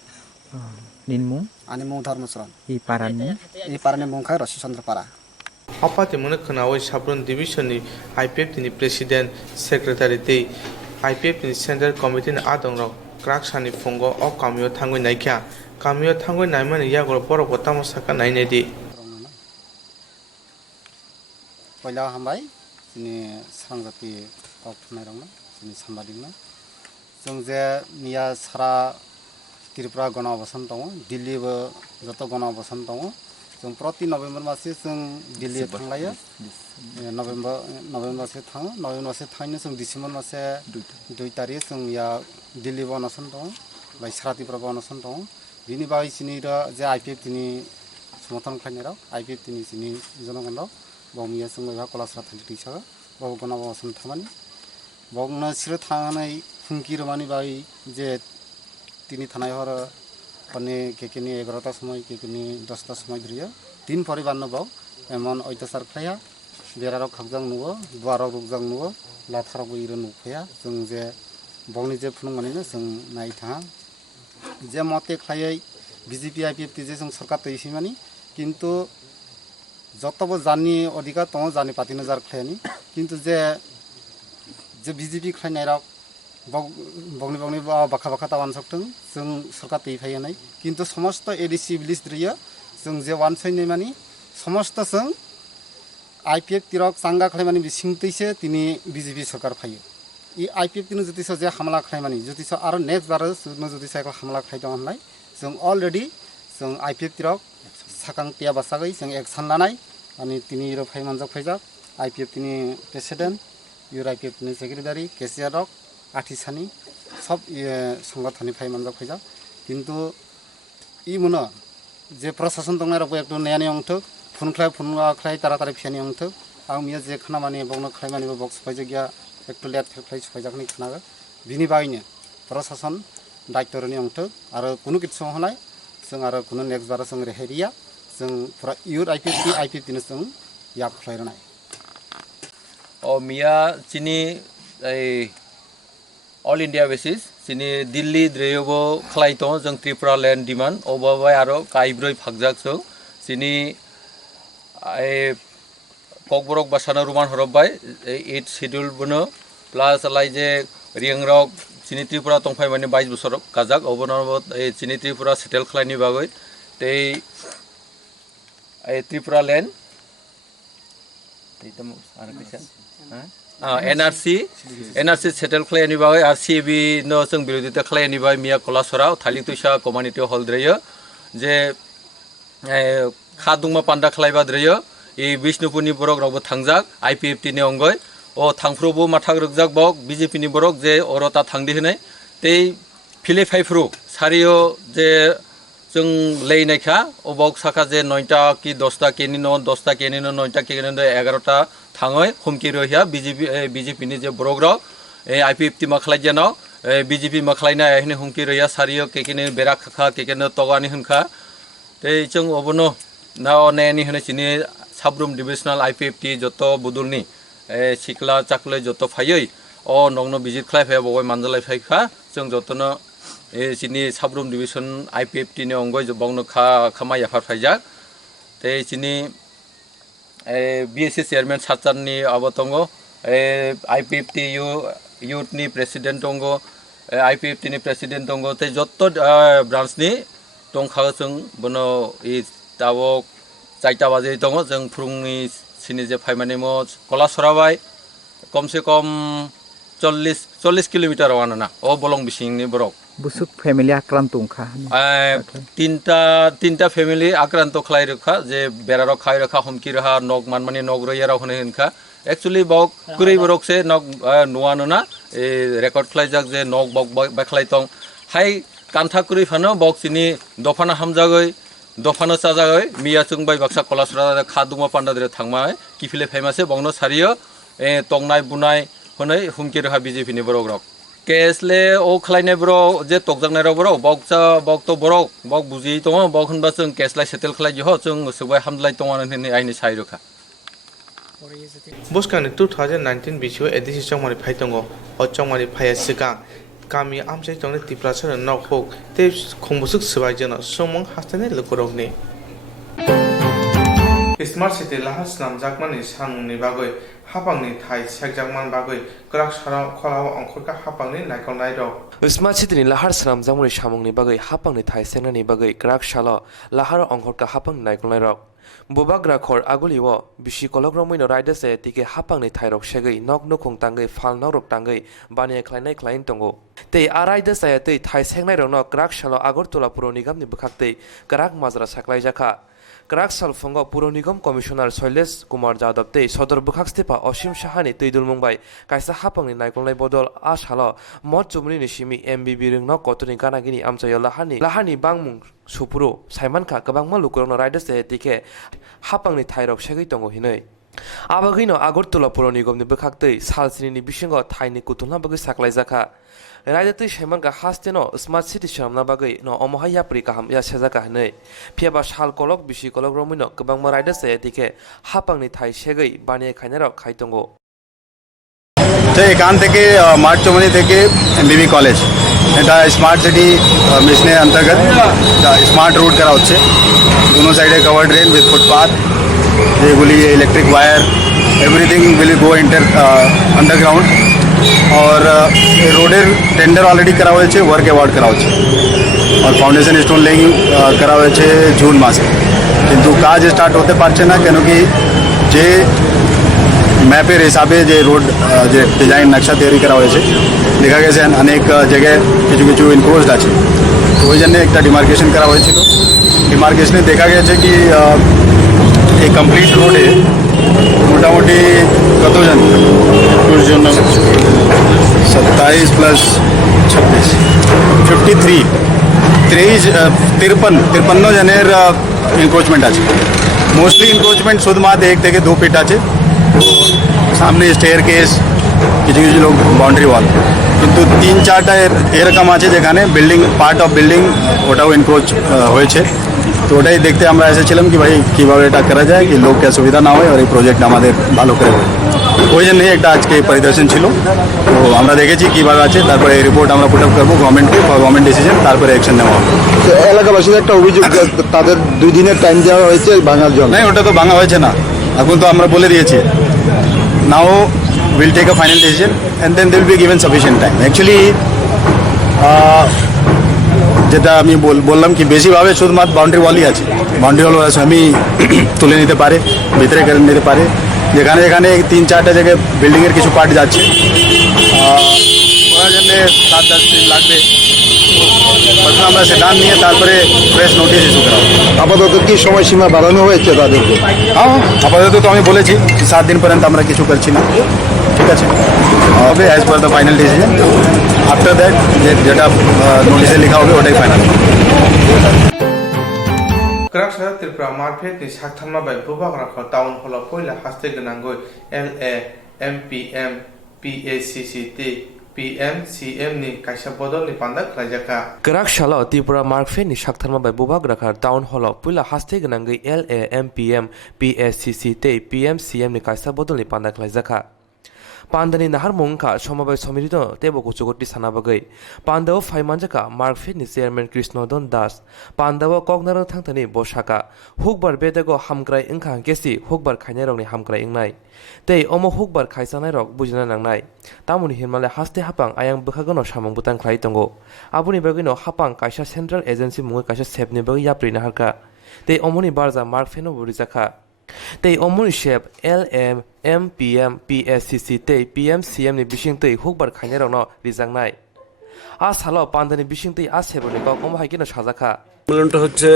ninmu ani mung dharmasron i paranmu i parane mung khai Roshi Chandra para Apati mune khanawi Sabrun Division ni IPF ni President Secretary te IPF ni Central Committee ni adongrok krak sani fungo o kamyo thangoi naikya kamyo thangoi naimani yagor borok tamo saka naine di poila hambai sini Swrangchati Kokborok rongma sini sambadingma जों जे निया सारा त्रिपुरा गण अवसान दङ दिल्ली बो जत गण अवसान दङ जों प्रति नभेम्बर मासे जों दिल्ली थांलायो नभेम्बर मासे थाङो नभेम्बर मासे थाङो जों डिसेम्बर मासे 2 तारिख जों या दिल्ली बो अनसन दङ बाय सारा त्रिपुरा बो अनसन दङ बिनि बाय सिनि जे आईपीएफ नि समर्थन खालामनायाव आईपीएफ नि सिनि जनगण बमिया जों बा कलासरा थांथि दैसा बो गण अवसान थामानि बगना सिर थांनाय फुंकी रमानी बाई जे तिनी थानाय हर पने केकेनी 11टा समय केकेनी 10टा समय धरियो तीन परिवार न बाव एमन अत्याचार खाया बेरारो खगजां नुवो द्वारो रुगजां नुवो लाथारो इरो नुफाया जों जे बगनि जे फुनुंगानिनो जों नाय थाङा जे मते खायै बीजेपी आईपीएफ जे जों सरकार तैसिमानि किन्तु जतबो जानि अधिकार तङ जानि पार्टी नजार खायानि किन्तु जे बीजेपी खायनायराव बगनि बाखा तावान सकथों जों सरकार तैफायनाय किन्तु समस्त एडीसी विलेज द्रियो जों जे वान सैनै मानि समस्त जों आईपीएफ तिरक सांगा खायमानि बिसिंतैसे तिनि बीजेपी सरकार फायो इ आईपीएफ तिनु जतिस जे हमला खायमानि जतिस आरो नेक्स्ट बार न जतिस हमला खायदों होननाय जों अलरेडी जों आईपीएफ तिरक साकां टिया बासागै जों एक्शन लानाय अनि तिनि रो फायमानजक फायजा आईपीएफ तिनि प्रेसिडेंट यूआईपीएफ नि सेक्रेटारि केसिआरक आठिसानी सब संगठननि फायमानजक फायजा किन्तु इ मनो जे प्रशासन दंनाय रबो एकटु नेयानि अंथो फुनख्लाय तारातारि फियानि अंथो आं मिया जे खानामानि बगनो खायमानि बक्स फायजगिया एकटु लेट फेफ्लाय सफायजाखनि खानागा बिनि बायनो प्रशासन दायित्वनि अंथो आरो कुनु किछु होनाय जों आरो कुनु नेक्स्ट बार जों रेहायरिया जों पुरा यूथ आईपीएफ दिनो जों याब खायरनाय ओ मिया चिनी ऑल इंडिया बेसिस चिनी दिल्ली द्रेयोबो खलायतो जों त्रिपुरा लैंड डिमांड अबाबाय आरो काइब्रै फागजाक जों चिनी ककबरक बासाना रुमान हरबाय 8 शेड्यूल बनो प्लस अलाय जे रिंगरक चिनी त्रिपुरा तंफाय माने 22 बोसोर काजाक अबनो चिनी त्रिपुरा सेटेल खलायनि बागै ते त्रिपुरा लैंड एनआरसी सेटेल खालायनि बागै आर सीबी नो जों बिरोधिता खालायनि बागै मिया कलासरा थालिक तुइसा कम्युनिटी हल द्रयो जे खादुंमा पान्डा खालायबा द्रयो इ विष्णुपुरनि बरक रावबो थांजाक आईपीएफटी नि अंगय ओ थांफ्रोबो माथाक रगजाक बक बीजेपी नि बरक जे अरता थांदि होनाय ते फिले फाइफ्रु सारियो जे जों लेनायखा अबक साखा जे 9टा कि 10टा केनि न 10टा केनि न 9टा केनि न 11टा थाङै हुमकि रहिया बीजेपी नि जे बरग्र आईपीएफटी मा खालायजानो बीजेपी मा खालायना एहने हुमकि रहिया सारियो केकेनि बेरा खाखा केकेनो तगानि होनखा ते जों अबनो ना नेनि होने चिनि साब्रुम डिविजनल आईपीएफटी जतो बुदुलनि सिखला चाकले जतो फायै अ नंनो विजिट खालाय फाय बगय मानजालाय फायखा जों जतनो चिनि साब्रुम डिविजन आईपीएफटी नि अंगय जबावनो खामा याफार फायजा ते चिनि बीएससी चेयरमैन साचारनि अबतंगो आईपीएफटी यूथ नि प्रेसिडेंट दंगो आईपीएफटी नि प्रेसिडेंट दंगो ते जतो ब्रांच नि दंखा जों बनो इ दावक 4टा बाजे दङ जों फुंनि सिनि जे फायमानि म कलासराबाय कम से कम 40 किलोमीटर आनोना अ बलं बिसिंनि बरक बुसुक फैमिली आक्रांत उंखा तीनटा फैमिली आक्रांत खलाय रखा जे बेरारो खाय रखा हमकि रहा नग मानमानि नग रयाराव होने होनखा एक्चुअली बक कुरै बरक से नग नुवानोना ए रेकर्ड खलाय जाक जे नग बक बाखलाय तं हाय कान्था कुरै फानो बक सिनि दफाना हामजागै दफानो चाजागै मिया जों बाय बाक्सा कलासरा खादुमा पान्डाद्रे थांमाय किफिले फेमासे बंनो सारियो तंनाय बुनाय होनै हुमकि रहा बीजेपी नि बरक केसले ओ खलायनाय ब्रो जे तकजांनाय रो ब्रो बक तो बरक बक बुजि दङ बक होनबा जों केसलाय सेटेल खलाय जह जों सोबाय हामलाय दङ होननै आइनि साइ रखा Buskani 2019 bisio edisi chongmani phaitongo o chongmani phaya sika kami amchai tongne tiprasana nokhok te khongbusuk sbai jana somong hastane lukorogni Smart City lahas namjakmani sangni bagoi hapangni thai sekjakman bagoi krak sarao kholao ongkhorka hapangni naikolnai rok Smart City ni lahar sanam jamuri samungni bagai hapangni thai senani bagai krak shala lahar ongkhorka hapang naikolnai rok Bubagra khor aguliwo bisi kologromoino raida se tike hapangni thairok segai nok nokong tangai fal norok tangai bani khlainai khlain tongo tei araida saya tei thai sengnai rokno krak shala Agartala Puro Nigamni bukhaktei krak majra saklai jaka Krak salfongo Puro Nigam Commissioner Shailesh Kumar Jadab tei Sodor Bukhakstepa Osim Shahani Tuidul Mumbai kaisa hapangni naikolnai bodol a shala mot chumni ni simi MBB ringno kotoni ganagini amchayo lahani bangmung supuro saimanka kabangma lukurongno riders e tike hapangni thairok segui tongo hinoi abagino Agartala Puro Nigamni bukhaktei salsini bisingo thaini kutulna bagui saklaijaka Raidati Shemanka Hasteno, Smart City Shamna Bagay, no Omohaya Prikaham Yashazaka Hane, Piaba Shal Kolok, Bishi Kolok Romino, Kabang Marida Sayatike, Hapangni Thai Shagay, Bani Kainero, Kaitongo. এখান থেকে মার্চমনি থেকে এমবিবি কলেজ এটা স্মার্ট সিটি মিশনের অন্তর্গত স্মার্ট রোড করা হচ্ছে दोनों সাইডে কভার ড্রেন উইথ ফুটপাথ যেগুলি electric wire everything will go into underground और रोडের টেন্ডার অলরেডি করা হয়েছে ওয়ার্ক অ্যাওয়ার্ড করা হচ্ছে और ফাউন্ডেশন স্টোন লেইং করা হয়েছে জুন মাসে কিন্তু কাজ স্টার্ট হতে পারছে না কেন কি যে ম্যাপের হিসাবে যে রোড যে ডিজাইন নকশা তৈরি করা হয়েছে দেখা গেছে অনেক জায়গায় কিছু কিছু ইনক্রোচড আছে তো ওই জন্য একটা ডিমার্কেশন করা হয়েছিল ডিমার্কেশনে দেখা গেছে কি এই কমপ্লিট রোডে মোটামুটি কতজন জন্য 27 প্লাস 26 53 জনের এনক্রোচমেন্ট আছে মোস্টলি এনক্রোচমেন্ট শুধুমাত্র 1 থেকে 2 ফিট আছে সামনে স্টেয়ার কেস কিছু কিছু লোক বাউন্ডারি ওয়াল কিন্তু 3-4টা এরকম আছে যেখানে বিল্ডিং পার্ট অফ বিল্ডিং ওটাও এনক্রোচ হয়েছে তো ওটাই দেখতে আমরা এসেছিলাম কি ভাই কীভাবে এটা করা যায় কি লোককে সুবিধা না হয় আর এই প্রজেক্ট আমাদের ভালো করে হয় ওই জন্যই একটা আজকে পরিদর্শন ছিল তো আমরা দেখেছি কীভাবে আছে তারপরে এই রিপোর্ট আমরা পুট আপ করবো গভর্নমেন্টকে গভর্নমেন্ট ডিসিশন তারপরে অ্যাকশন নেওয়া হবে এলাকাবাসীর একটা অভিযোগ তাদের 2 দিনের টাইম দেওয়া হয়েছে ভাঙার জন্য না ওটা তো ভাঙা হয়েছে না এখন তো আমরা বলে দিয়েছি now will take a final decision and then will be given sufficient time actually যেটা আমি বললাম কি বেশিভাবে শুধুমাত্র বাউন্ডারি ওয়ালই আছে বাউন্ডারি ওয়াল আমি তুলে নিতে পারে ভিতরে করে নিতে পারে যেখানে যেখানে 3-4টা জায়গায় বিল্ডিংয়ের কিছু পার্ট যাচ্ছে ওনার জন্য 7-10 দিন লাগবে প্রথমে আমরা সেদান নিয়ে তারপরে ফ্রেশ নোটিশ ইস্যু করা হবে আপাতত কি সময়সীমা বাড়ানো হয়েছে তাদেরকে হ্যাঁ আপাতত তো আমি বলেছি 7 দিন পর্যন্ত আমরা কিছু করছি না ঠিক আছে হবে as per the final decision after that যেটা নোটিশে লেখা হবে ওটাই final Kraksa Tripura Marpet ni Sakthamma by Bubagra Town Hall of Poila Hastegangoi LA MPM PACCT PMCM ni Kaisa Bodol ni Panda Klajaka Krakshala Tripura Marpet ni Sakthamma by Bubagra Town Hall of Poila Hastegangoi LA MPM PACCT PMCM ni Kaisa Bodol ni Panda Klajaka Pandani nahar mongka somabai somirito tebo kuchugoti sanabagai Pandao Faimanjaka Markfit ni Chairman Krishnodon Das Pandao Kognaro thangtani Bosaka Hukbar Bedago Hamkrai Inkang Kesi Hukbar Khainarong ni Hamkrai Ingnai Tei Omo Hukbar Khaisanai Rok Bujina Nangnai Tamuni Hirmale Haste Hapang Ayang Bukhagono Samong Butang Klai Tongo Abuni Bagino Hapang Kaisa Central Agency Mungai Kaisa Sepni Bagi Yapri Naharka Tei Omoni Barza Markfeno Burizaka Tei Omuni Shep LM MPM PSCC tei PMCM ni bising tei hukbar khainero no rijangnai a salo pandani bising tei a seboni kok omhaikino sajaka সম্মেলনটা হচ্ছে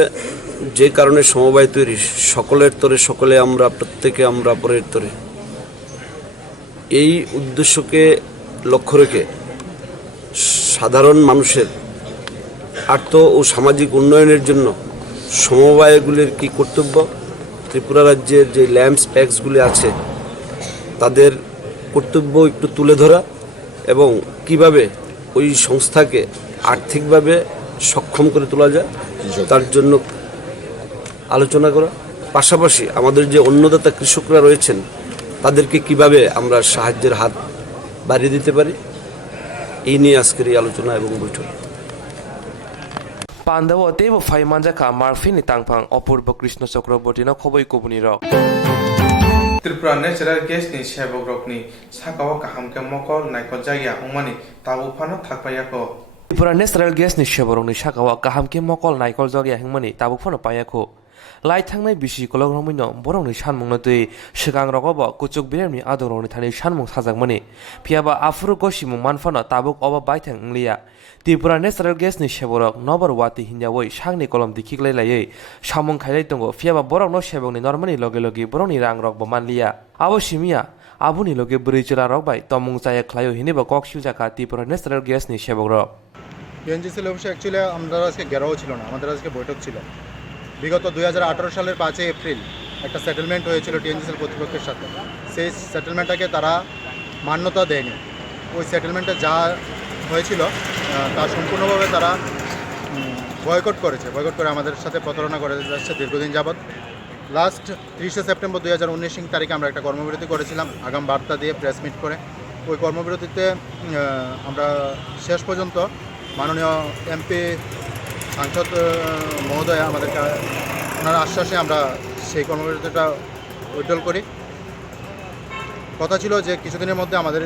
যে কারণে সমবায় তৈরি সকলের তরে সকলে আমরা প্রত্যেকে আমরা পরের তরে এই উদ্দেশ্যকে লক্ষ্য রেখে সাধারণ মানুষের আর্থ ও সামাজিক উন্নয়নের জন্য সমবায়গুলির কি কর্তব্য ত্রিপুরা রাজ্যের যে ল্যাম্পস প্যাক্সগুলি আছে তাদের কর্তব্য একটু তুলে ধরা এবং কিভাবে ওই সংস্থাকে আর্থিকভাবে সক্ষম করে তোলা যায় তার জন্য আলোচনা করা পাশাপাশি আমাদের যে অন্নদাতা কৃষকরা রয়েছেন তাদেরকে কিভাবে আমরা সাহায্যের হাত বাড়িয়ে দিতে পারি, এই নিয়ে আজকের এই আলোচনা এবং বৈঠক। পান্ডাও দেব ফাইমানজাকা মার্ফিনি তাংফাং অপূর্ব কৃষ্ণ চক্রবর্তী ন খবই কবুনি রক Tripura natural gas ni sebok rok ni sakao kaham ke mokol naikol jaya ongmani tabu phano thakpayako Tripura natural gas ni seborok ni sakao kaham ke mokol naikol jagya hingmani tabu phano payako lai thangnai bisi kolok romino borok ni sanmung no tui sigang rogobo kuchuk biremni adorok ni thani sanmung sajakmani phiaba afuru gosimung manfano tabuk oba baithang nglia Tripura natural gas ni seborok nobar wati hinjawoi sangni kolom dikhiklai laiye samung khailai tongo phiaba borok no sebok ni normani loge loge borok ni rang rok bo manlia abo simia abuni loge brijila rok bai tomung chaya khlaio hinibo kok sujaka Tripura natural gas ni sebok rok TNGCL অফিসে অ্যাকচুয়ালি আমরা আজকে গেরাও ছিল না, আমাদের আজকে বৈঠক ছিল। বিগত 2018 সালের 5 এপ্রিল একটা সেটেলমেন্ট হয়েছিল টিএনজিসিএল কর্তৃপক্ষের সাথে। সেই সেটেলমেন্টটাকে তারা মান্যতা দেয়নি। ওই সেটেলমেন্টে যা হয়েছিল তা সম্পূর্ণভাবে তারা বয়কট করেছে। বয়কট করে আমাদের সাথে প্রতারণা করে যাচ্ছে দীর্ঘদিন যাবৎ। লাস্ট 30 সেপ্টেম্বর 2019 তারিখে আমরা একটা কর্মবিরতি করেছিলাম আগাম বার্তা দিয়ে প্রেস মিট করে। ওই কর্মবিরতিতে আমরা শেষ পর্যন্ত মাননীয় এমপি সাংসদ মহোদয় আমাদেরকে ওনার আশ্বাসে আমরা সেই কর্মবিরতিটা উইথড্রল করি। কথা ছিল যে কিছুদিনের মধ্যে আমাদের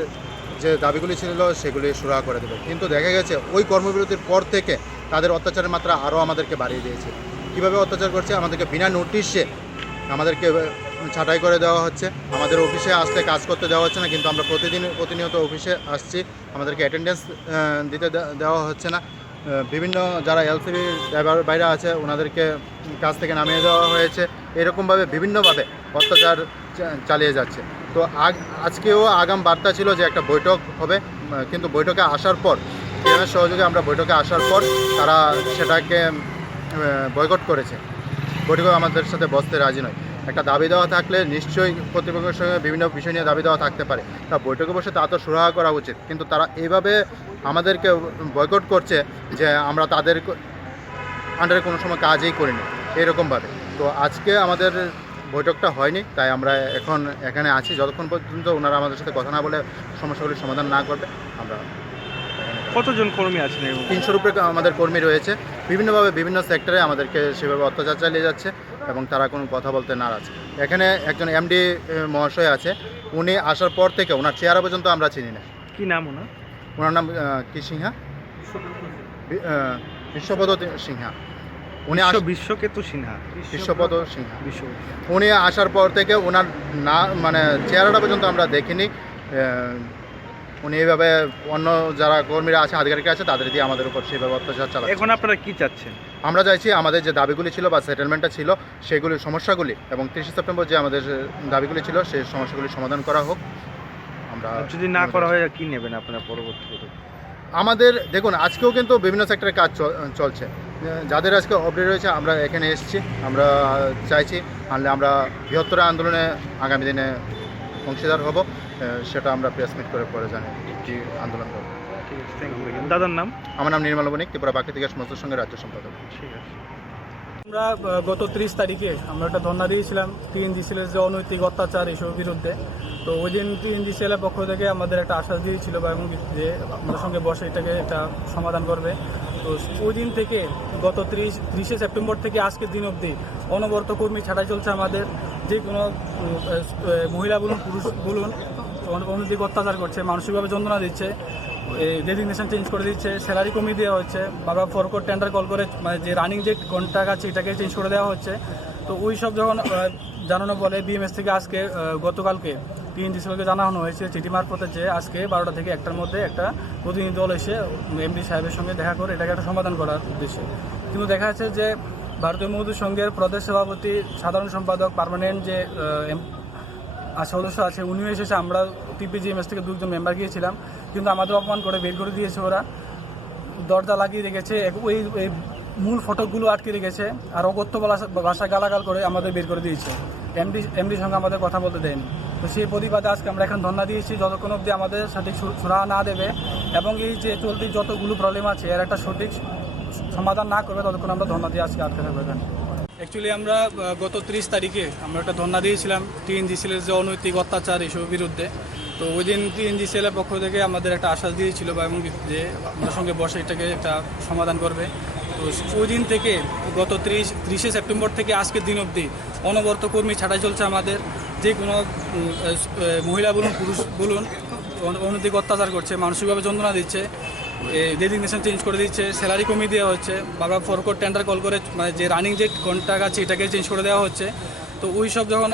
যে দাবিগুলি ছিল সেগুলি সুরাহা করে দেবে, কিন্তু দেখা গেছে ওই কর্মবিরতির পর থেকে তাদের অত্যাচারের মাত্রা আরও আমাদেরকে বাড়িয়ে দিয়েছে। কীভাবে অত্যাচার করছে, আমাদেরকে বিনা নোটিশে আমাদেরকে ছাঁটাই করে দেওয়া হচ্ছে, আমাদের অফিসে আসলে কাজ করতে দেওয়া হচ্ছে না, কিন্তু আমরা প্রতিনিয়ত অফিসে আসছি, আমাদেরকে অ্যাটেন্ডেন্স দিতে দেওয়া হচ্ছে না। বিভিন্ন যারা এলসিবি ড্রাইভার বাইরে আছে ওনাদেরকে কাজ থেকে নামিয়ে দেওয়া হয়েছে। এরকমভাবে বিভিন্নভাবে অত্যাচার চালিয়ে যাচ্ছে। তো আজকেও আগাম বার্তা ছিল যে একটা বৈঠক হবে, কিন্তু বৈঠকে আসার পর টিএমের সহযোগে আমরা বৈঠকে আসার পর তারা সেটাকে বয়কট করেছে। বৈঠকে আমাদের সাথে বসতে রাজি নয়। একটা দাবি দেওয়া থাকলে নিশ্চয়ই কর্তৃপক্ষের সঙ্গে বিভিন্ন বিষয় নিয়ে দাবি দেওয়া থাকতে পারে, তা বৈঠকে বসে তা তো সুরাহা করা উচিত, কিন্তু তারা এইভাবে আমাদেরকে বয়কট করছে যে আমরা তাদের আন্ডারে কোনো সময় কাজই করিনি এরকমভাবে। তো আজকে আমাদের বৈঠকটা হয়নি, তাই আমরা এখন এখানে আছি যতক্ষণ পর্যন্ত ওনারা আমাদের সাথে কথা না বলে সমস্যাগুলির সমাধান না করবে। আমরা কতজন কর্মী আছেন? 300 উপরে আমাদের কর্মী রয়েছে। বিভিন্নভাবে বিভিন্ন সেক্টরে আমাদেরকে সেভাবে অত্যাচার চালিয়ে যাচ্ছে এবং তারা কোনো কথা বলতে নারাজ। এখানে একজন এমডি মহাশয় আছে, উনি আসার পর থেকে ওনার চেহারা পর্যন্ত আমরা চিনি না। কি নাম ওনার? ওনার নাম কি সিংহা, বিশ্বপদ সিংহা। উনি বিশ্বকেতু সিনহা, বিশ্বপদ সিংহা। উনি আসার পর থেকে ওনার না মানে চেহারাটা পর্যন্ত আমরা দেখিনি। উনি এইভাবে অন্য যারা কর্মীরা আছে, আধিকারিকরা আছে, তাদের দিয়ে আমাদের উপর সেইভাবে অত্যাচার চালাচ্ছে। এখন আপনারা কি চাচ্ছেন? আমরা চাইছি আমাদের যে দাবিগুলি ছিল বা সেটেলমেন্টটা ছিল সেগুলির সমস্যাগুলি এবং 30 সেপ্টেম্বর যে আমাদের দাবিগুলি ছিল সেই সমস্যাগুলির সমাধান করা হোক। আমরা যদি না করা হয় কি নেবেন আপনারা পরবর্তীতে? আমাদের দেখুন আজকেও কিন্তু বিভিন্ন সেক্টরে কাজ চলছে, যাদের আজকে অবডি রয়েছে আমরা এখানে এসেছি। আমরা চাইছি আনলে আমরা বৃহত্তর আন্দোলনে আগামী দিনে অংশীদার হব, সেটা আমরা প্রেস মিট করে পরে জানি কি আন্দোলন করব। ঠিক আছে, থ্যাংক ইউ। দাদার নাম? আমার নাম নির্মল বণিক, ত্রিপুরা প্রাকৃতিক গ্যাস মজদুর সংঘের রাজ্য সম্পাদক। ঠিক আছে। আমরা গত 30 তারিখে আমরা একটা ধর্ণা দিয়েছিলাম টিএনজিসিএলের যে অনৈতিক অত্যাচার এসবের বিরুদ্ধে। তো ওই দিন টিএনজিসিএলের পক্ষ থেকে আমাদের একটা আশ্বাস দিয়েছিল এবং যে আমাদের সঙ্গে বসে এটাকে একটা সমাধান করবে। তো ওই দিন থেকে গত 30 সেপ্টেম্বর থেকে আজকের দিন অবধি অনবরত কর্মী ছাঁটাই চলছে। আমাদের যে কোনো মহিলা বলুন পুরুষ বলুন অনৈতিক অত্যাচার করছে, মানসিকভাবে যন্ত্রণা দিচ্ছে, ডেজিগনেশন চেঞ্জ করে দিচ্ছে, স্যালারি কমিয়ে দেওয়া হচ্ছে, বারবার ফরকট টেন্ডার কল করে মানে যে রানিং যে কন্ট্রাক্ট আছে এটাকে চেঞ্জ করে দেওয়া হচ্ছে। তো ওই সব যখন জানানো বলে বিএমএস থেকে আজকে গতকালকে টিএনজিসিএলকে জানানো হয়েছে চিঠি মারফতে যে আজকে 12টা থেকে 1টার মধ্যে একটা প্রতিনিধি দল এসে এমডি সাহেবের সঙ্গে দেখা করে এটাকে একটা সমাধান করার উদ্দেশ্যে। কিন্তু দেখা যাচ্ছে যে ভারতীয় মজদুর সংঘের প্রদেশ সভাপতি, সাধারণ সম্পাদক, পার্মানেন্ট যে সদস্য আছে উনিও এসেছে। আমরা টিপিজিএমএস থেকে 2জন মেম্বার গিয়েছিলাম, কিন্তু আমাদের অপমান করে বের করে দিয়েছে। ওরা দরজা লাগিয়ে রেখেছে, ওই মূল ফটকগুলো আটকে রেখেছে, আর অগত্য ভাষা গালাগাল করে আমাদের বের করে দিয়েছে। এমডির সঙ্গে আমাদের কথা বলতে দেয়নি। তো সেই প্রতিবাদে আজকে আমরা এখন ধর্ণা দিয়েছি যতক্ষণ অবধি আমাদের সঠিক সুরাহা না দেবে এবং এই যে চলতি যতগুলো প্রবলেম আছে এর একটা সঠিক সমাধান না করবে ততক্ষণ আমরা ধর্ণা দিয়ে আজকে আটকে থাকবো এখানে। অ্যাকচুয়ালি আমরা গত 30 তারিখে আমরা একটা ধর্ণা দিয়েছিলাম টিএনজিসিএলের যে অনৈতিক অত্যাচার এসবের বিরুদ্ধে। তো ওই দিন টিএনজিসিএলের পক্ষ থেকে আমাদের একটা আশ্বাস দিয়েছিল বা এবং যে আমাদের সঙ্গে বসে এটাকে একটা সমাধান করবে। তো ওই দিন থেকে গত 30শে সেপ্টেম্বর থেকে আজকের দিন অবধি অনবরত কর্মী ছাঁটাই চলছে আমাদের। যে কোনো মহিলা বলুন পুরুষ বলুন অনৈতিক অত্যাচার করছে, মানসিকভাবে যন্ত্রণা দিচ্ছে, ডেজিগনেশন চেঞ্জ করে দিচ্ছে, স্যালারি কমিয়ে দেওয়া হচ্ছে, বারবার ফরকট টেন্ডার কল করে মানে যে রানিং যে কন্ট্রাক্ট আছে এটাকে চেঞ্জ করে দেওয়া হচ্ছে। তো ওই সব যখন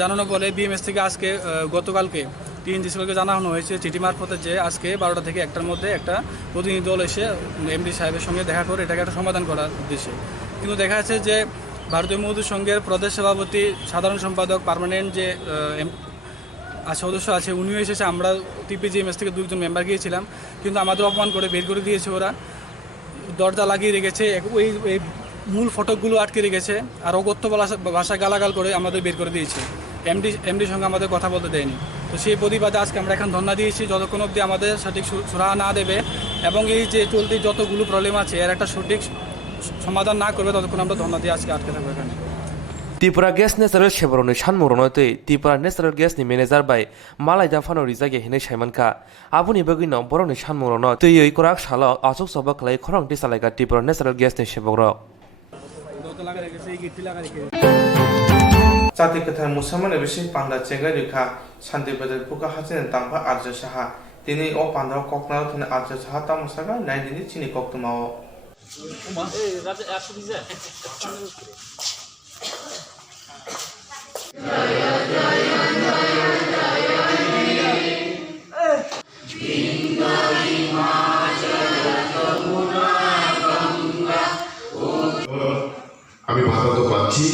জানানো বলে বিএমএস থেকে আজকে গতকালকে টিএনজিসিএলকে জানানো হয়েছে চিঠি মারফতে যে আজকে 12টা থেকে 1টার মধ্যে একটা প্রতিনিধি দল এসে এমডি সাহেবের সঙ্গে দেখা করে এটাকে একটা সমাধান করার উদ্দেশ্যে। কিন্তু দেখা যাচ্ছে যে ভারতীয় মজদুর সংঘের প্রদেশ সভাপতি, সাধারণ সম্পাদক, পার্মানেন্ট যে সদস্য আছে উনিও এসেছে। আমরা টিপিজিএমএস থেকে 2জন মেম্বার গিয়েছিলাম, কিন্তু আমাদের অপমান করে বের করে দিয়েছে ওরা। দরজা লাগিয়ে রেখেছে, ওই মূল ফটকগুলো আটকে রেখেছে, আর অগত্য ভাষা গালাগাল করে আমাদের বের করে দিয়েছে। এমডির সঙ্গে আমাদের কথা বলতে দেয়নি। তো সেই প্রতিবাদে আজকে আমরা এখন ধর্ণা দিয়েছি যতক্ষণ অবধি আমাদের সঠিক সুরাহা না দেবে এবং এই যে চলতি যতগুলো প্রবলেম আছে এর একটা সঠিক সমাধান না করবে ততক্ষণ আমরা ধর্ণা দিয়ে আজকে আটকে থাকবো এখানে। ত্রিপুরা গ্যাস ন্যাচারাল সেবরনি সানমুরনতৈ ত্রিপুরা ন্যাচারাল গ্যাসনি ম্যানেজার বাই মালাই দাফানো রিজাগে হিनै সাইমানকা আবুনি বগিनो बर'नि सानमुरनो तैयै कोराक साल आचक सबा खलाय खरं टिसालायगा त्रिपुरा न्याचाराल ग्यासनि सेबग्र জাতি কথার মুসলমানের বেশি পান্ডা চেঙ্গাই রেখা শান্তি বাজার পুকা হাসিন তাম্পা আর্য সাহা তিনি ও পান্ডা ককনার তিনি আর্য সাহা তামসাগা নাইদিনি চিনি কক্তমাও আমি ভাতা তো পাচ্ছি,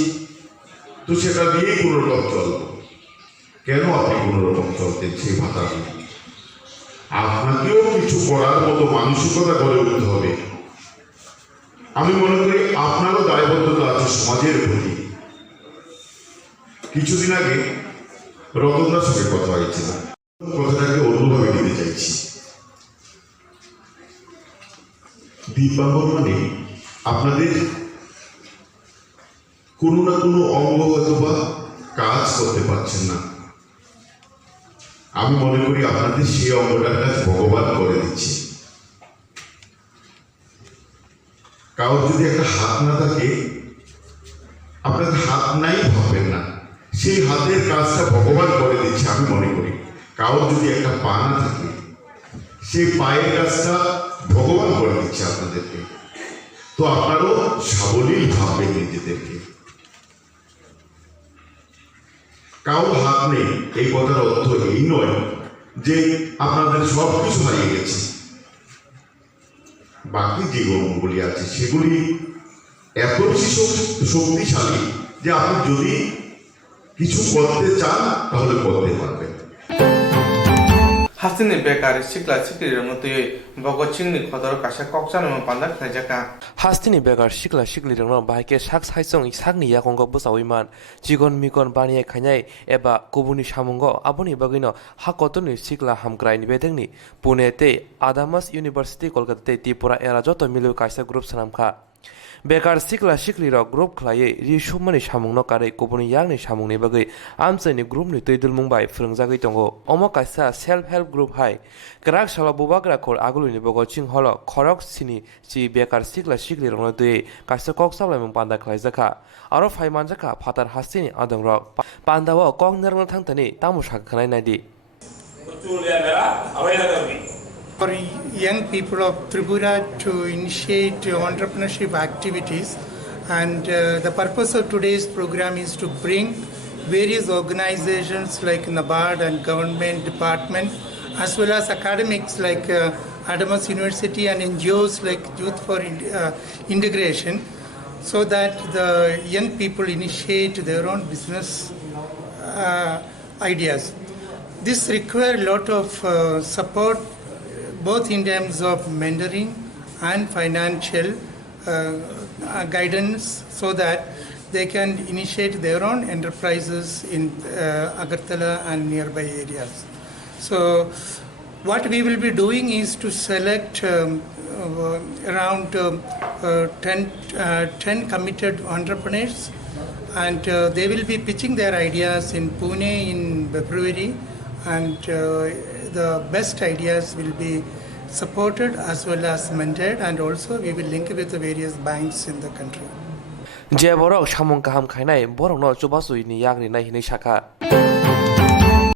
তো সেটা দিয়েই কোনোরকম চলবো। কেন আপনি কোনোরকম চলতেন সেই ভাতা দিয়ে? আপনাকেও কিছু করার মতো মানসিকতা গড়ে উঠতে হবে। আমি মনে করি আপনারও দায়বদ্ধতা আছে সমাজের প্রতি। কিছুদিন আগে রতনদার সঙ্গে কথা হয়েছিল, কথাটাকে অন্যভাবে নিতে চাইছি। দিব্যাঙ্গন মানে আপনাদের কোনো না কোনো অঙ্গ হয়তো বা কাজ করতে পারছেন না। আমি মনে করি আপনাদের সেই অঙ্গটার কাজ ভগবান করে দিচ্ছে। কারোর যদি একটা হাত না থাকে আপনাদের হাত নাই ভাববেন না, সেই হাতের কাজটা ভগবান করে দিচ্ছে আমি মনে করি। কারোর যদি একটা পা না থাকে সেই পায়ের কাজটা ভগবান করে দিচ্ছে আপনাদেরকে। তো আপনারও সাবলীল ভাববেন নিজেদেরকে। কারোর হাত নেই এই কথার অর্থ এই নয় যে আপনাদের সব কিছু হারিয়ে গেছে। বাকি যে অঙ্গগুলি আছে সেগুলি এত বেশি শক্তিশালী যে আপনি যদি কিছু করতে চান তাহলে করতে পারবেন। হাসিনি বেকার সিকলা সিকলির মতোই বগচিংনি খদর কাশা ককচানো পান্ডা খাইজাকা हास्तिनि बेगार सिक्ला सिक्लिरंनो बाहायके साक साइसं साकनि याकंग बसावैमान जिगन मिगन बानिये खायनाय एबा कुबुनि सामुंग आबुनि बगिनो हाकतनि सिक्ला हामग्रायनि बेदेंनि पुणे ते आदामास इउनिभार्सिटी कलकाता ते त्रिपुरा एरा जत मिलु कायसा ग्रुप सानामखा बेकार सिक्ला सिक्लिर ग्रुप खलायै रिसुमनि सामुंनो कारै कुबुनि यागनि सामुंनि बागै आमचैनि ग्रुपनि तैदुल मुंबाय फोरोंजागै दंगो अमो कायसा सेल्फ हेल्प ग्रुप हाय ग्राक साला बुबाग्रा खर आगुलनि बगचिं हल खरक सिनि जि बेकार सिक्ला सिक्लिरंनो दुयै कायसा कक साबलायमुं पान्दा खलायजाखा आरो फायमानजाखा फातार हास्तिनि आदंरक पान्दाव कक नेरनो थांतनि तामुसा खनाय नायदि For young people of Tripura to initiate entrepreneurship activities, and the purpose of today's program is to bring various organizations like NABARD and government department, as well as academics like Adamas University and NGOs like Youth for Integration, so that the young people initiate their own business ideas. This requires a lot of support, both in terms of mentoring and financial guidance, so that they can initiate their own enterprises in Agartala and nearby areas. So What we will be doing is to select around 10 committed entrepreneurs, and they will be pitching their ideas in Pune in February, and the best ideas will be supported as well as mentored, and also we will link with the various banks in the country. Je borok samung kaham khainai borok no chubasu ni yagni nai hinai shaka